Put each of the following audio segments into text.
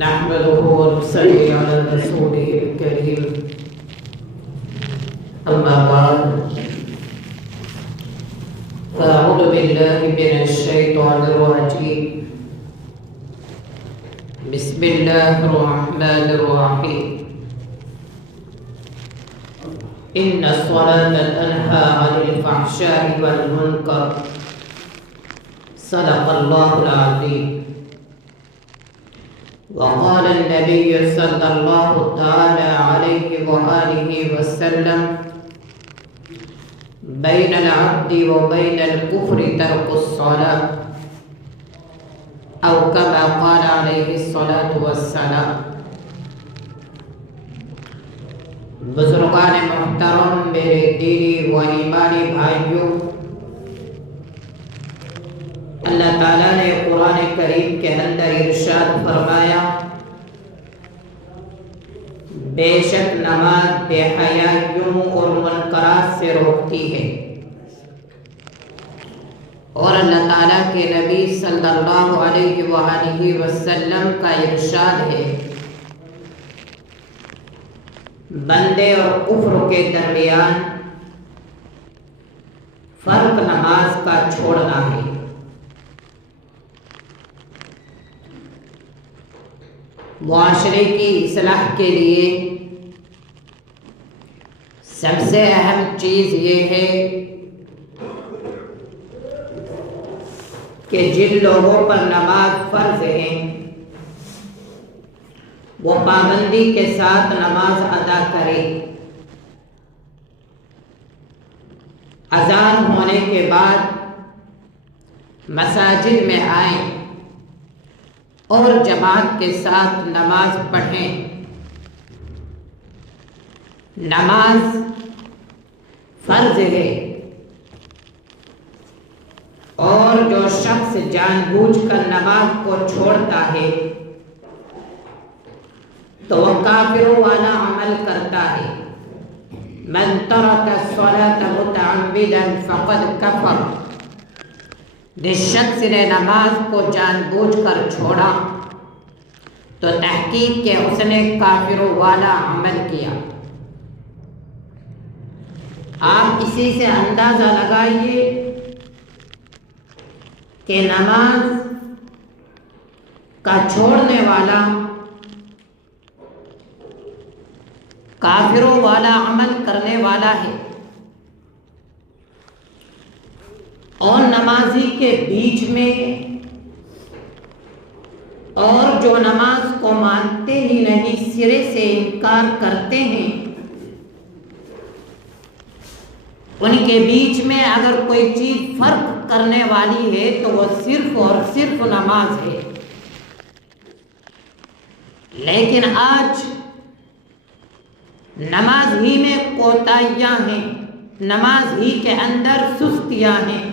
نحمده ونصلي على رسوله الكريم أما بعد فأعوذ بالله من الشيطان الرجيم بسم الله الرحمن الرحيم إن الصلاة تنهى عن الفحشاء والمنكر صدق الله العظيم. وقال النبي صلى الله تعالى عليه وآله وسلم بين العبد وبين الكفر ترك الصلاة أو كما قال عليه الصلاة والسلام. بزرگان محترم، میرے دینی و ایمانی بھائیوں، اللہ تعالیٰ نے قرآن کریم کے اندر ارشاد فرمایا، بے شک نماز بے حیائیوں اور منکرات سے روکتی ہے. اور اللہ تعالیٰ کے نبی صلی اللہ علیہ وآلہ وسلم کا ارشاد ہے، بندے اور کفر کے درمیان فرق نماز کا چھوڑنا ہے. معاشرے کی اصلاح کے لیے سب سے اہم چیز یہ ہے کہ جن لوگوں پر نماز فرض ہے وہ پابندی کے ساتھ نماز ادا کرے. اذان ہونے کے بعد مساجد میں آئیں اور جماعت کے ساتھ نماز پڑھیں. نماز فرض ہے اور جو شخص جان بوجھ کر نماز کو چھوڑتا ہے تو وہ کافروں والا عمل کرتا ہے. من ترک الصلاة متعمدا فقد کفر. جس شخص نے نماز کو جان بوجھ کر چھوڑا تو تحقیق کہ اس نے کافروں والا عمل کیا. آپ اسی سے اندازہ لگائیے کہ نماز کا چھوڑنے والا کافروں والا عمل کرنے والا ہے، اور نمازی کے بیچ میں اور جو نماز کو مانتے ہی نہیں سرے سے انکار کرتے ہیں ان کے بیچ میں اگر کوئی چیز فرق کرنے والی ہے تو وہ صرف اور صرف نماز ہے. لیکن آج نماز ہی میں کوتاہیاں ہیں، نماز ہی کے اندر سستیاں ہیں،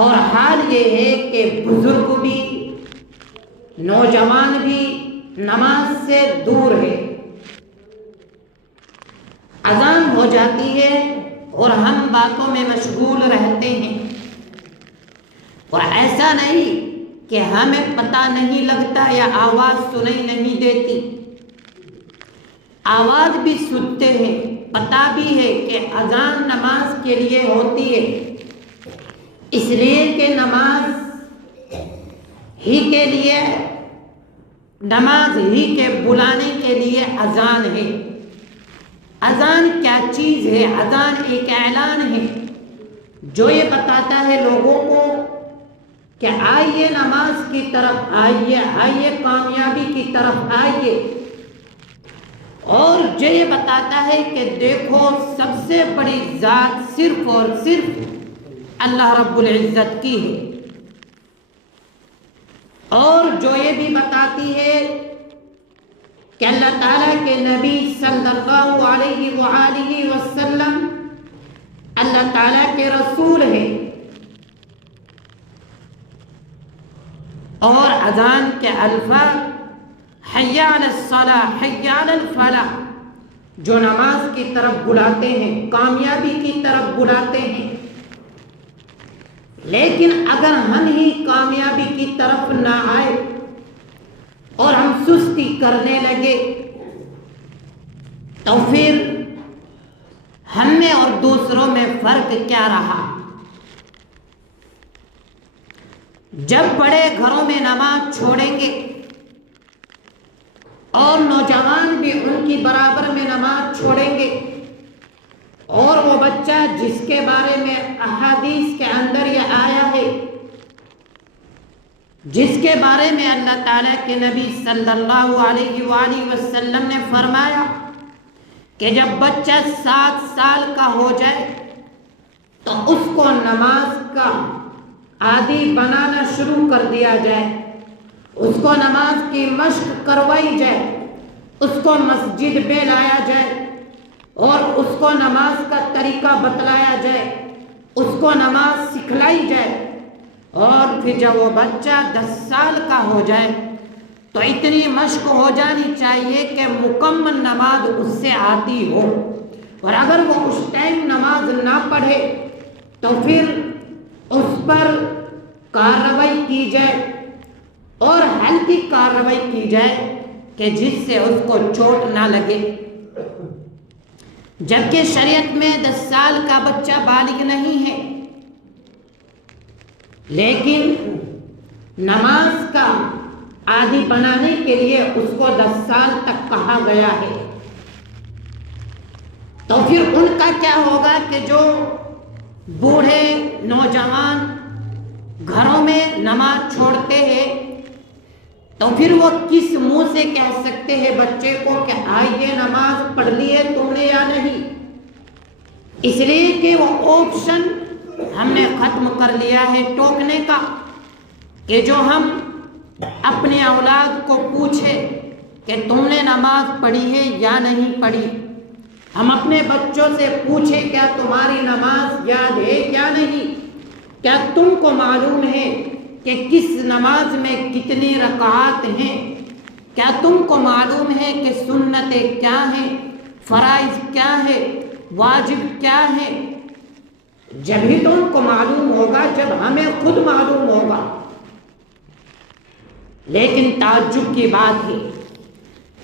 اور حال یہ ہے کہ بزرگ بھی نوجوان بھی نماز سے دور ہے. اذان ہو جاتی ہے اور ہم باتوں میں مشغول رہتے ہیں، اور ایسا نہیں کہ ہمیں پتہ نہیں لگتا یا آواز سنائی نہیں دیتی. آواز بھی سنتے ہیں، پتہ بھی ہے کہ اذان نماز کے لیے ہوتی ہے، اس لیے کہ نماز ہی کے لیے، نماز ہی کے بلانے کے لیے اذان ہے. اذان کیا چیز ہے؟ اذان ایک اعلان ہے جو یہ بتاتا ہے لوگوں کو کہ آئیے نماز کی طرف، آئیے آئیے کامیابی کی طرف آئیے، اور جو یہ بتاتا ہے کہ دیکھو سب سے بڑی ذات صرف اور صرف اللہ رب العزت کی ہے. اور جو یہ بھی بتاتی ہے کہ اللہ تعالیٰ کے نبی صلی اللہ علیہ وآلہ وسلم اللہ تعالیٰ کے رسول ہیں. اور اذان کے الفاظ حی علی الصلاۃ، حی علی الفلاح، جو نماز کی طرف بلاتے ہیں، کامیابی کی طرف بلاتے ہیں، لیکن اگر ہم ہی کامیابی کی طرف نہ آئے اور ہم سستی کرنے لگے تو پھر ہم میں اور دوسروں میں فرق کیا رہا؟ جب بڑے گھروں میں نماز چھوڑیں گے اور نوجوان بھی ان کی برابر میں نماز چھوڑیں گے، اور وہ بچہ جس کے بارے میں احادیث کے اندر یہ آیا ہے، جس کے بارے میں اللہ تعالیٰ کے نبی صلی اللہ علیہ وآلہ وسلم نے فرمایا کہ جب بچہ 7 سال کا ہو جائے تو اس کو نماز کا عادی بنانا شروع کر دیا جائے، اس کو نماز کی مشق کروائی جائے، اس کو مسجد میں لایا جائے اور اس کو نماز کا طریقہ بتلایا جائے، اس کو نماز سکھلائی جائے، اور پھر جب وہ بچہ 10 سال کا ہو جائے تو اتنی مشق ہو جانی چاہیے کہ مکمل نماز اس سے آتی ہو، اور اگر وہ اس ٹائم نماز نہ پڑھے تو پھر اس پر کارروائی کی جائے اور ہلکی کارروائی کی جائے کہ جس سے اس کو چوٹ نہ لگے۔ جبکہ شریعت میں 10 سال کا بچہ بالغ نہیں ہے، لیکن نماز کا عادی بنانے کے لیے اس کو 10 سال تک کہا گیا ہے۔ تو پھر ان کا کیا ہوگا کہ جو بوڑھے نوجوان گھروں میں نماز چھوڑتے ہیں تو پھر وہ کس منہ سے کہہ سکتے ہیں بچے کو کہ آئیے نماز پڑھ لی ہے تم نے یا نہیں؟ اس لیے کہ وہ آپشن ہم نے ختم کر لیا ہے ٹوکنے کا، کہ جو ہم اپنے اولاد کو پوچھے کہ تم نے نماز پڑھی ہے یا نہیں پڑھی، ہم اپنے بچوں سے پوچھیں کیا تمہاری نماز یاد ہے یا نہیں، کیا تم کو معلوم ہے کہ کس نماز میں کتنی رکعات ہیں، کیا تم کو معلوم ہے کہ سنتیں کیا ہیں، فرائض کیا ہے، واجب کیا ہے؟ جب ہی تو ان کو معلوم ہوگا جب ہمیں خود معلوم ہوگا۔ لیکن تعجب کی بات ہے،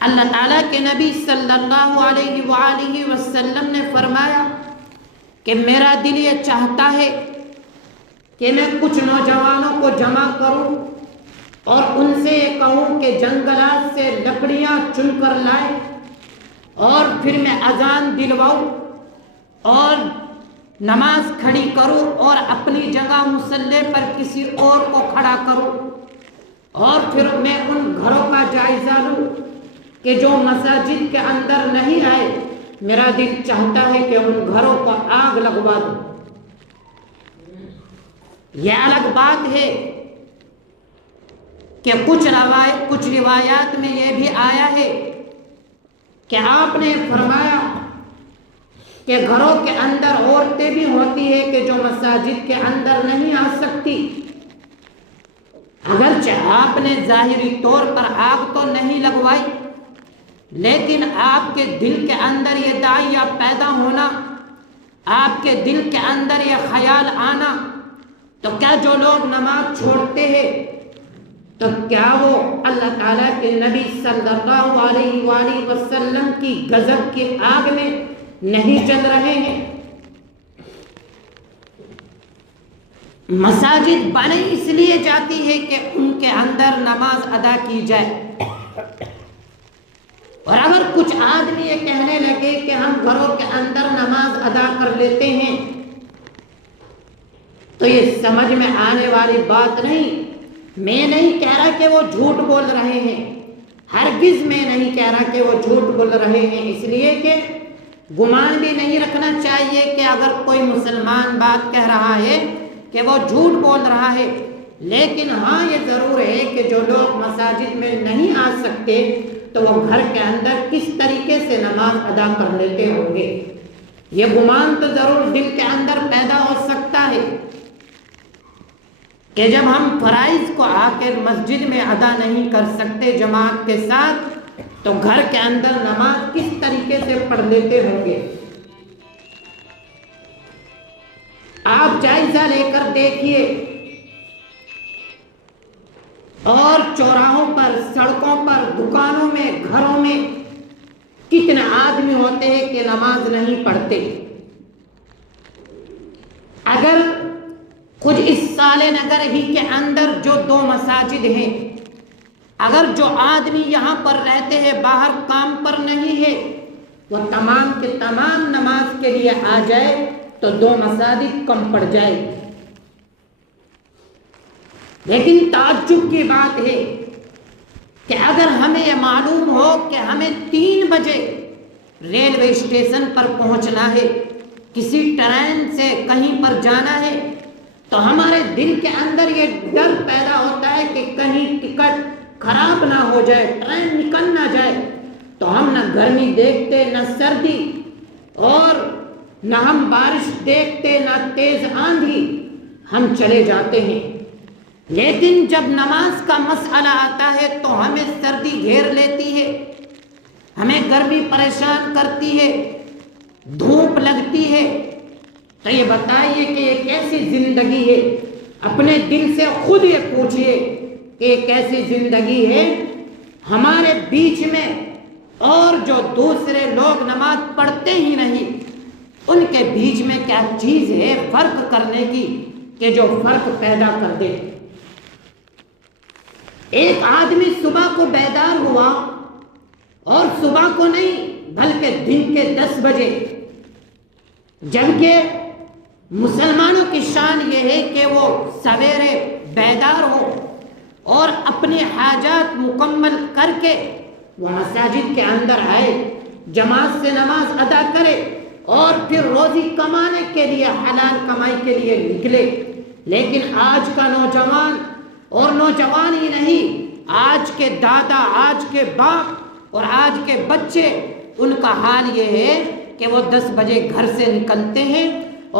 اللہ تعالیٰ کے نبی صلی اللہ علیہ وآلہ وسلم نے فرمایا کہ میرا دل یہ چاہتا ہے کہ میں کچھ نوجوانوں کو جمع کروں اور ان سے یہ کہوں کہ جنگلات سے لکڑیاں چن کر لائے اور پھر میں اذان دلواؤں اور نماز کھڑی کروں اور اپنی جگہ مصلی پر کسی اور کو کھڑا کروں، اور پھر میں ان گھروں کا جائزہ لوں کہ جو مساجد کے اندر نہیں آئے، میرا دل چاہتا ہے کہ ان گھروں کو آگ لگوا دوں۔ یہ الگ بات ہے کہ کچھ روایات میں یہ بھی آیا ہے کہ آپ نے فرمایا کہ گھروں کے اندر عورتیں بھی ہوتی ہیں کہ جو مساجد کے اندر نہیں آ سکتی، اگرچہ آپ نے ظاہری طور پر آگ تو نہیں لگوائی، لیکن آپ کے دل کے اندر یہ داعیہ پیدا ہونا، آپ کے دل کے اندر یہ خیال آنا، تو کیا جو لوگ نماز چھوڑتے ہیں تو کیا وہ اللہ تعالیٰ کے نبی صلی اللہ علیہ وآلہ وسلم کی غضب کی آگ میں نہیں جل رہے ہیں؟ مساجد بنے اس لیے جاتی ہے کہ ان کے اندر نماز ادا کی جائے، اور اگر کچھ آدمی یہ کہنے لگے کہ ہم گھروں کے اندر نماز ادا کر لیتے ہیں تو یہ سمجھ میں آنے والی بات نہیں۔ میں نہیں کہہ رہا کہ وہ جھوٹ بول رہے ہیں، ہرگز میں نہیں کہہ رہا کہ وہ جھوٹ بول رہے ہیں، اس لیے کہ گمان بھی نہیں رکھنا چاہیے کہ اگر کوئی مسلمان بات کہہ رہا ہے کہ وہ جھوٹ بول رہا ہے، لیکن ہاں یہ ضرور ہے کہ جو لوگ مساجد میں نہیں آ سکتے تو وہ گھر کے اندر کس طریقے سے نماز ادا کر لیتے ہوں گے، یہ گمان تو ضرور دل کے اندر پیدا ہو سکتا ہے کہ جب ہم فرائض کو آ کے مسجد میں ادا نہیں کر سکتے جماعت کے ساتھ تو گھر کے اندر نماز کس طریقے سے پڑھ لیتے ہوں گے۔ آپ جائزہ لے کر دیکھیے، اور چوراہوں پر، سڑکوں پر، دکانوں میں، گھروں میں کتنے آدمی ہوتے ہیں کہ نماز نہیں پڑھتے۔ اگر کچھ اس سال نگر ہی کے اندر جو 2 مساجد ہیں، اگر جو آدمی یہاں پر رہتے ہیں باہر کام پر نہیں ہے، وہ تمام کے تمام نماز کے لیے آ جائے تو 2 مساجد کم پڑ جائے۔ لیکن تعجب کی بات ہے کہ اگر ہمیں یہ معلوم ہو کہ ہمیں 3 بجے ریلوے اسٹیشن پر پہنچنا ہے، کسی ٹرین سے کہیں پر جانا ہے، تو ہمارے دل کے اندر یہ ڈر پیدا ہوتا ہے کہ کہیں ٹکٹ خراب نہ ہو جائے، ٹرین نکل نہ جائے، تو ہم نہ گرمی دیکھتے، نہ سردی، اور نہ ہم بارش دیکھتے، نہ تیز آندھی، ہم چلے جاتے ہیں۔ لیکن جب نماز کا مسئلہ آتا ہے تو ہمیں سردی گھیر لیتی ہے، ہمیں گرمی پریشان کرتی ہے، دھوپ لگتی ہے، تو یہ بتائیے کہ یہ کیسی زندگی ہے؟ اپنے دل سے خود یہ پوچھئے کہ یہ کیسی زندگی ہے؟ ہمارے بیچ میں اور جو دوسرے لوگ نماز پڑھتے ہی نہیں، ان کے بیچ میں کیا چیز ہے فرق کرنے کی کہ جو فرق پیدا کر دے؟ ایک آدمی صبح کو بیدار ہوا، اور صبح کو نہیں بلکہ دن کے 10 بجے، جبکہ مسلمانوں کی شان یہ ہے کہ وہ سویرے بیدار ہو اور اپنی حاجات مکمل کر کے وہ مساجد کے اندر آئے، جماعت سے نماز ادا کرے، اور پھر روزی کمانے کے لیے، حلال کمائی کے لیے نکلے۔ لیکن آج کا نوجوان، اور نوجوان ہی نہیں، آج کے دادا، آج کے باپ اور آج کے بچے، ان کا حال یہ ہے کہ وہ 10 بجے گھر سے نکلتے ہیں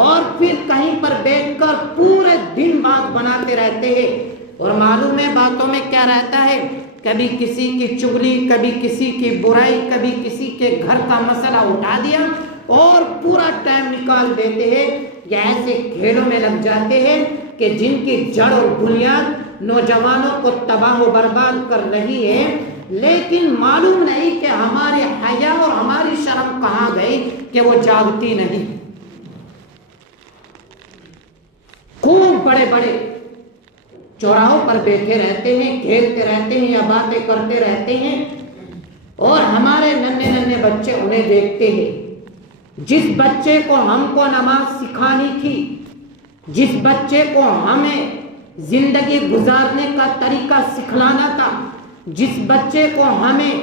اور پھر کہیں پر بیٹھ کر پورے دن بات بناتے رہتے ہیں، اور معلوم ہے باتوں میں کیا رہتا ہے، کبھی کسی کی چغلی، کبھی کسی کی برائی، کبھی کسی کے گھر کا مسئلہ اٹھا دیا اور پورا ٹائم نکال دیتے ہیں، یا ایسے کھیلوں میں لگ جاتے ہیں کہ جن کی جڑ اور بنیاد نوجوانوں کو تباہ و برباد کر رہی ہے، لیکن معلوم نہیں کہ ہمارے حیا اور ہماری شرم کہاں گئی کہ وہ جاگتی نہیں۔ خوب بڑے بڑے چوراہوں پر بیٹھے رہتے ہیں، کھیلتے رہتے ہیں یا باتیں کرتے رہتے ہیں، اور ہمارے ننھے ننھے بچے انہیں دیکھتے ہیں۔ جس بچے کو ہم کو نماز سکھانی تھی، جس بچے کو ہمیں زندگی گزارنے کا طریقہ سکھلانا تھا، جس بچے کو ہمیں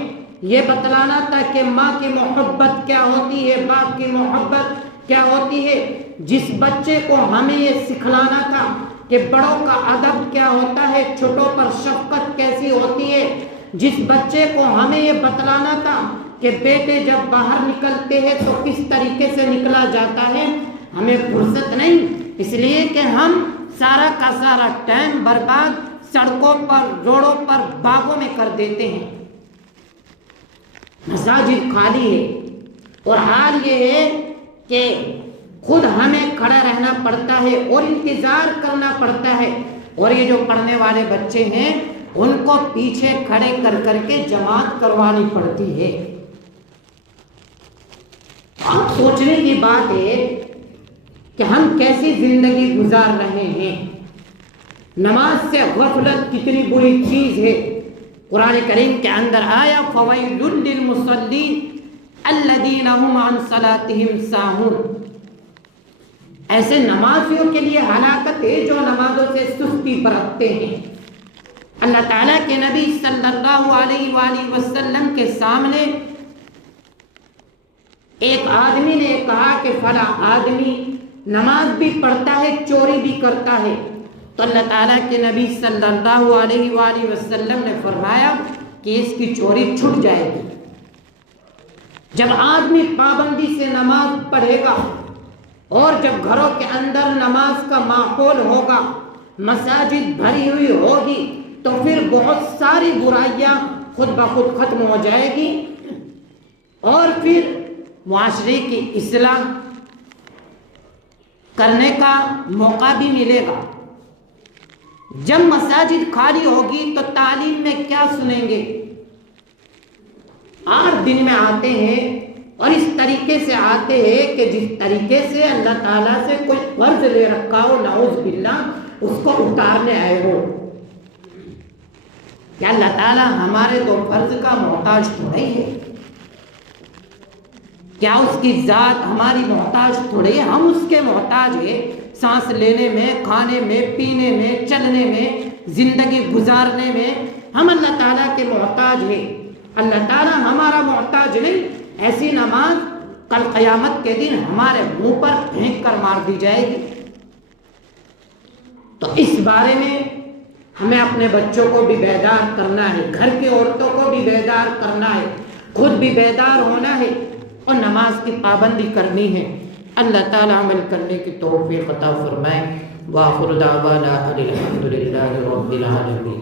یہ بتلانا تھا کہ ماں کی محبت کیا ہوتی ہے، باپ کی محبت کیا ہوتی ہے، جس بچے کو ہمیں یہ سکھلانا تھا کہ بڑوں کا ادب کیا ہوتا ہے، چھوٹوں پر شفقت کیسی ہوتی ہے، جس بچے کو ہمیں یہ بتلانا تھا کہ بیٹے جب باہر نکلتے ہیں تو کس طریقے سے نکلا جاتا ہے، ہمیں فرصت نہیں، اس لیے کہ ہم سارا کا سارا ٹائم برباد سڑکوں پر، روڈوں پر، باغوں میں کر دیتے ہیں۔ مساجد خالی ہے، اور حال یہ ہے کہ خود ہمیں کھڑا رہنا پڑتا ہے اور انتظار کرنا پڑتا ہے، اور یہ جو پڑھنے والے بچے ہیں ان کو پیچھے کھڑے کر کر کے جماعت کروانی پڑتی ہے۔ آپ سوچنے کی بات ہے کہ ہم کیسی زندگی گزار رہے ہیں۔ نماز سے غفلت کتنی بری چیز ہے۔ قرآن کریم کے اندر آیا فویل للمصلین الذین هم عن صلاتهم ساہون، ایسے نمازیوں کے لیے ہلاکت ہے جو نمازوں سے سستی برتتے ہیں۔ اللہ تعالیٰ کے نبی صلی اللہ علیہ وآلہ وسلم کے سامنے ایک آدمی نے کہا کہ فلاں آدمی نماز بھی پڑھتا ہے، چوری بھی کرتا ہے، تو اللہ تعالیٰ کے نبی صلی اللہ علیہ وآلہ وسلم نے فرمایا کہ اس کی چوری چھٹ جائے گی۔ جب آدمی پابندی سے نماز پڑھے گا اور جب گھروں کے اندر نماز کا ماحول ہوگا، مساجد بھری ہوئی ہوگی، تو پھر بہت ساری برائیاں خود بخود ختم ہو جائے گی، اور پھر معاشرے کی اصلاح کرنے کا موقع بھی ملے گا۔ جب مساجد خالی ہوگی تو تعلیم میں کیا سنیں گے؟ 8 دن میں آتے ہیں اور اس طریقے سے آتے ہیں کہ جس طریقے سے اللہ تعالیٰ سے کوئی قرض لے رکھا ہو، نعوذ باللہ، اس کو اتارنے آئے ہو۔ کیا اللہ تعالیٰ ہمارے دو فرض کا محتاج تھوڑی ہے؟ کیا اس کی ذات ہماری محتاج تھوڑی ہے؟ ہم اس کے محتاج ہیں، سانس لینے میں، کھانے میں، پینے میں، چلنے میں، زندگی گزارنے میں ہم اللہ تعالیٰ کے محتاج ہیں۔ اللہ تعالیٰ ہمارا محتاج نہیں۔ ایسی نماز کل قیامت کے دن ہمارے منہ پر پھینک کر مار دی جائے گی۔ تو اس بارے میں ہمیں اپنے بچوں کو بھی بیدار کرنا ہے، گھر کی عورتوں کو بھی بیدار کرنا ہے، خود بھی بیدار ہونا ہے اور نماز کی پابندی کرنی ہے۔ اللہ تعالیٰ عمل کرنے کی توفیق عطا فرمائے۔ وآخر دعوانا الحمد للہ رب العالمین۔